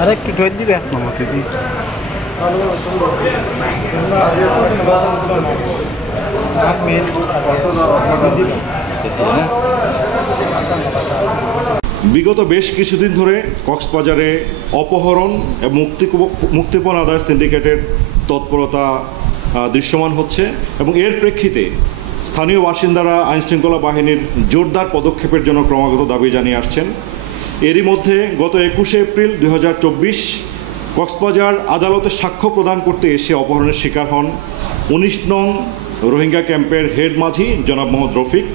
আরেকটু ঢোল দিবে আমাকে কি বিগত বেশ কিছুদিন ধরে কক্সবাজারে অপহরণ এবং মুক্তিপণ আদায় সিন্ডিকেটের তৎপরতা দৃশ্যমান হচ্ছে এবং এর প্রেক্ষিতে স্থানীয় বাসিন্দারা আইনশৃঙ্খলা বাহিনীর জোরদার পদক্ষেপের জন্য ক্রমাগত দাবি জানিয়ে আসছেন। এরই মধ্যে গত 21 এপ্রিল 2024 কক্সবাজার আদালতে সাক্ষ্য প্রদান করতে এসে অপহরণের শিকার হন 19 নং রোহিঙ্গা ক্যাম্পের হেড মাঝি জনাব মোহাম্মদ রফিক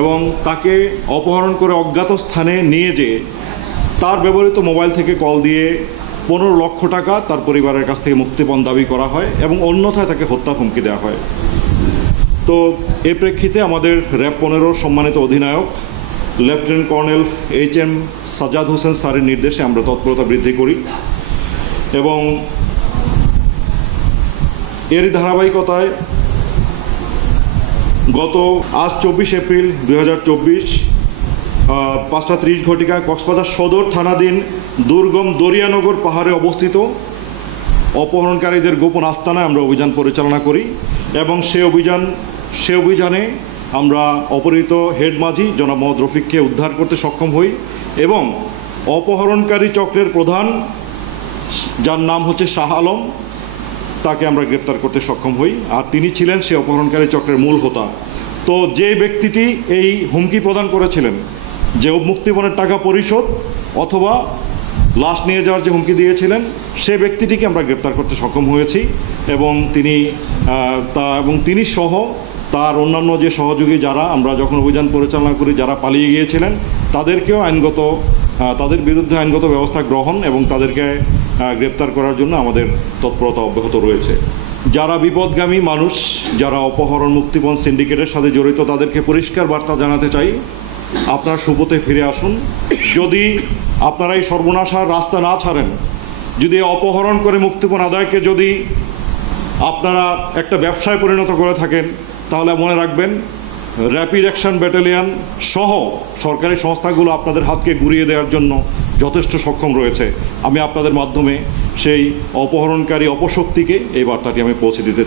এবং তাকে অপহরণ করে অজ্ঞাত স্থানে নিয়ে যেয়ে তার ব্যবহৃত মোবাইল থেকে কল দিয়ে 15 লক্ষ টাকা তার পরিবারের কাছ থেকে মুক্তিপণ দাবি করা হয় এবং অন্যথায় তাকে হত্যার হুমকি দেওয়া হয়। তো এ প্রেক্ষিতে আমাদের র্যাব 15 সম্মানিত অধিনায়ক lieutenant colonel HM Sajjad Hossain স্যারের নির্দেশে আমরা তৎপরতা বৃদ্ধি করি এবং এরই ধারাবাহিকতায় গত আজ 24 এপ্রিল 2024 5:30 ঘটিকায় কক্সবাজার সদর থানাধীন দুর্গম দরিয়ানগর পাহাড়ে অবস্থিত অপহরণকারীদের গোপন আস্তানায় আমরা অভিযান পরিচালনা করি এবং সে অভিযানে আমরা অপহৃত হেড মাঝি জনাব মোহাম্মদ রফিককে উদ্ধার করতে সক্ষম হই এবং অপহরণকারী চক্রের প্রধান যার নাম হচ্ছে শাহ আলম তাকে আমরা গ্রেপ্তার করতে সক্ষম হই আর তিনি ছিলেন সে অপহরণকারী চক্রের মূল হোতা। তো যে ব্যক্তিটি এই হুমকি প্রদান করেছিলেন যে মুক্তিপণের টাকা পরিশোধ অথবা লাশ নিয়ে যাওয়ার যে হুমকি দিয়েছিলেন সে ব্যক্তিটিকে আমরা গ্রেপ্তার করতে সক্ষম হয়েছি এবং তিনি সহ তার অন্যান্য যে সহযোগী যারা আমরা যখন অভিযান পরিচালনা করি যারা পালিয়ে গিয়েছিলেন তাদেরকেও তাদের বিরুদ্ধে আইনগত ব্যবস্থা গ্রহণ এবং তাদেরকে গ্রেপ্তার করার জন্য আমাদের তৎপরতা অব্যাহত রয়েছে। যারা বিপদগামী মানুষ যারা অপহরণ মুক্তিপণ সিন্ডিকেটের সাথে জড়িত তাদেরকে পরিষ্কার বার্তা জানাতে চাই, আপনারা সুপথে ফিরে আসুন। যদি আপনারা এই সর্বনাশার রাস্তা না ছাড়েন, যদি অপহরণ করে মুক্তিপণ আদায়কে যদি আপনারা একটা ব্যবসায় পরিণত করে থাকেন তাহলে মনে রাখবেন র্যাপিড অ্যাকশন ব্যাটালিয়ন সহ সরকারি সংস্থাগুলো আপনাদের হাতকে ঘুরিয়ে দেওয়ার জন্য যথেষ্ট সক্ষম রয়েছে। আমি আপনাদের মাধ্যমে সেই অপহরণকারী অপশক্তিকে এই বার্তাটি আমি পৌঁছে দিতে চাই।